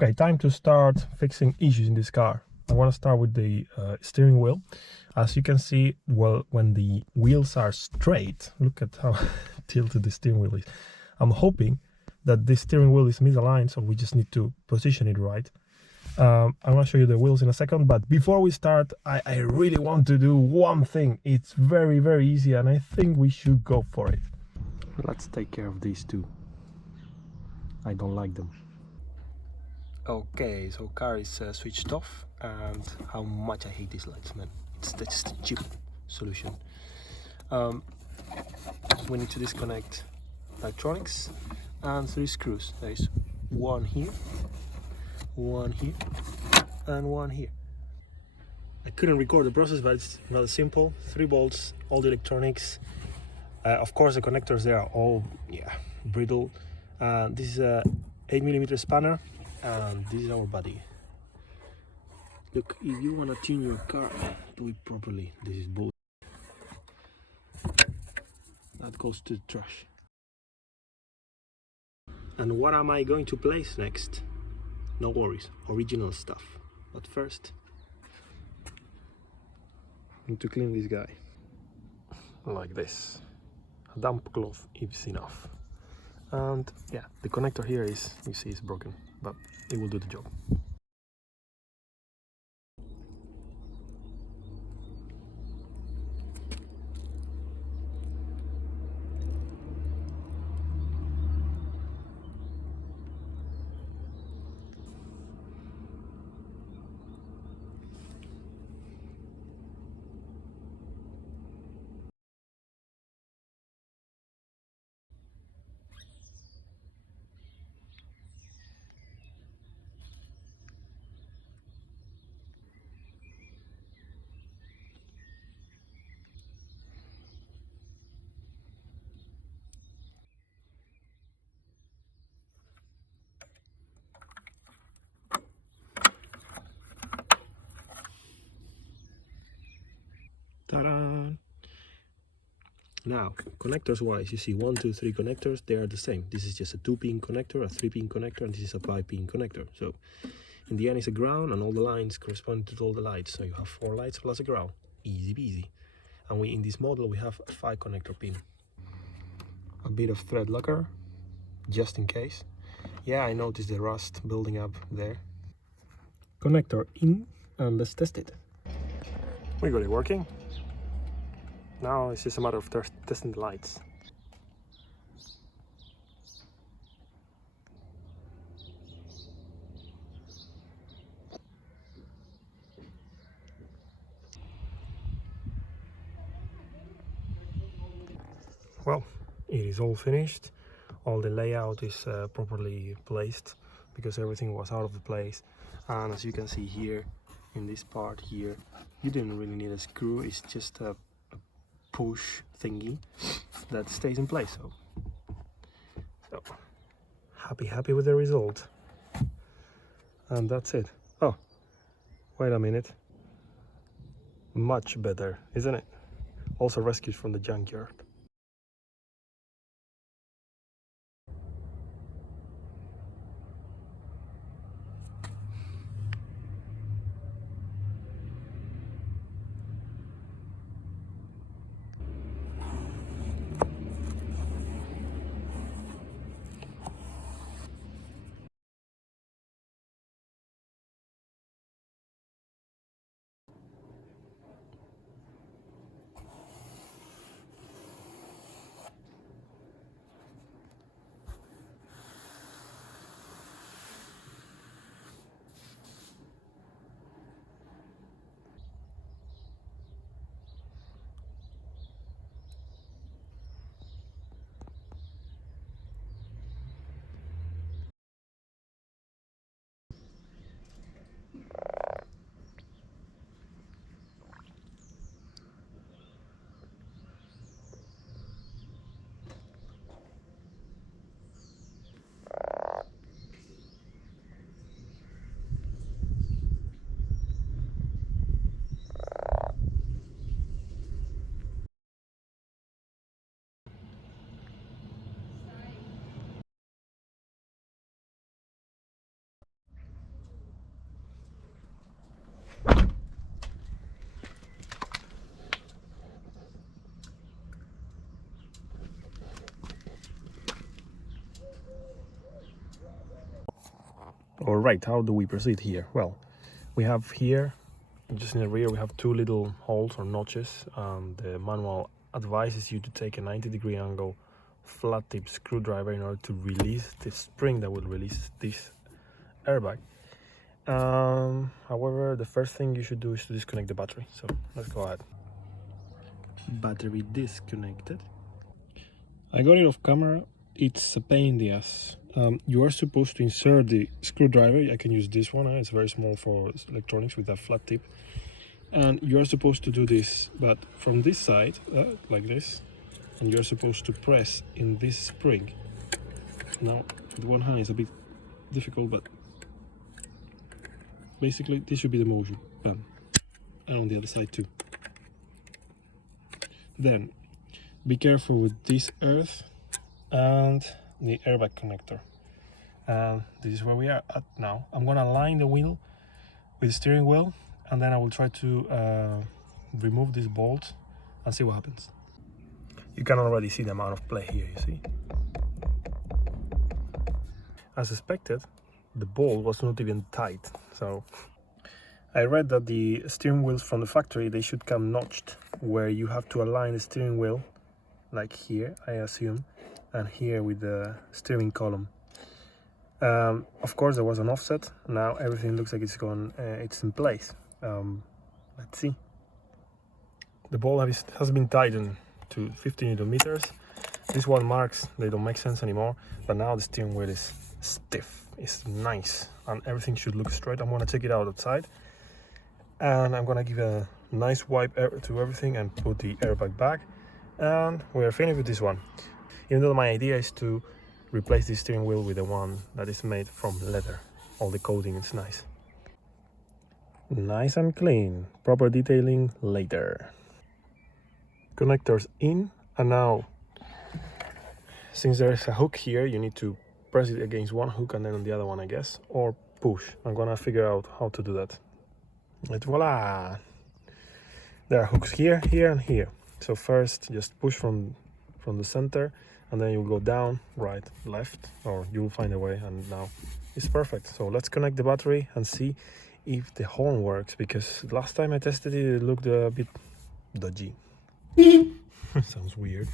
Okay, time to start fixing issues in this car. I want to start with the steering wheel. As you can see, well, when the wheels are straight, look at how tilted the steering wheel is. I'm hoping that this steering wheel is misaligned, so we just need to position it right. I'm going to show you the wheels in a second, but before we start, I really want to do one thing. It's very, very easy, and I think we should go for it. Let's take care of these two. I don't like them. Okay, so car is switched off, and how much I hate these lights, man. It's just a cheap solution. We need to disconnect electronics and 3 screws. There is one here, and one here. I couldn't record the process, but it's rather simple. 3 bolts, all the electronics. Of course, the connectors, they are all brittle. This is a 8mm spanner, and this is our body. Look, if you want to tune your car, do it properly. This is bull. That goes to the trash. And what am I going to place next? No worries, original stuff. But first, I need to clean this guy. Like this. A damp cloth is enough. And yeah, the connector here is, you see, is broken, but it will do the job. Ta-da! Now, connectors wise, you see 1, 2, 3 connectors, they are the same. This is just a 2-pin connector, a 3-pin connector, and this is a 5-pin connector. So in the end it's a ground, and all the lines correspond to all the lights. So you have 4 lights plus a ground. Easy peasy. And in this model we have a 5 connector pin. A bit of thread locker, just in case. Yeah, I noticed the rust building up there. Connector in, and let's test it. We got it working. Now it's just a matter of testing the lights. Well, it is all finished. All the layout is properly placed because everything was out of the place. And as you can see here, in this part here, you didn't really need a screw. It's just a push thingy that stays in place. So happy with the result. And that's it. Oh, wait a minute. Much better, isn't it? Also rescued from the junkyard. All right, how do we proceed here? Well, we have here, just in the rear, we have two little holes or notches. The manual advises you to take a 90-degree angle flat tip screwdriver in order to release the spring that will release this airbag. However, the first thing you should do is to disconnect the battery. So let's go ahead. Battery disconnected. I got it off camera. It's a pain in the ass. You are supposed to insert the screwdriver. I can use this one. It's very small for electronics with a flat tip. And you are supposed to do this, but from this side, like this, and you're supposed to press in this spring. Now, with one hand it's a bit difficult, but basically this should be the motion. Bam. And on the other side too. Then, be careful with this earth and the airbag connector. And this is where we are at now. I'm gonna align the wheel with the steering wheel, and then I will try to remove this bolt and see what happens. You can already see the amount of play here, you see? As expected, the bolt was not even tight. So I read that the steering wheels from the factory, they should come notched, where you have to align the steering wheel, like here, I assume, and here with the steering column. Of course, there was an offset. Now everything looks like it's in place. Let's see. The bolt has been tightened to 50 Newton meters. This one marks they don't make sense anymore, but now the steering wheel is stiff. It's nice, and everything should look straight. I'm gonna take it outside, and I'm gonna give a nice wipe to everything and put the airbag back, and we're finished with this one. Even though my idea is to replace the steering wheel with the one that is made from leather. All the coating is nice. Nice and clean. Proper detailing later. Connectors in, and now, since there's a hook here, you need to press it against one hook and then on the other one, I guess, or push. I'm gonna figure out how to do that. And voila! There are hooks here, here, and here. So first, just push from the center, and then you'll go down, right, left, or you'll find a way, and now it's perfect. So let's connect the battery and see if the horn works, because last time I tested it, it looked a bit dodgy. Sounds weird.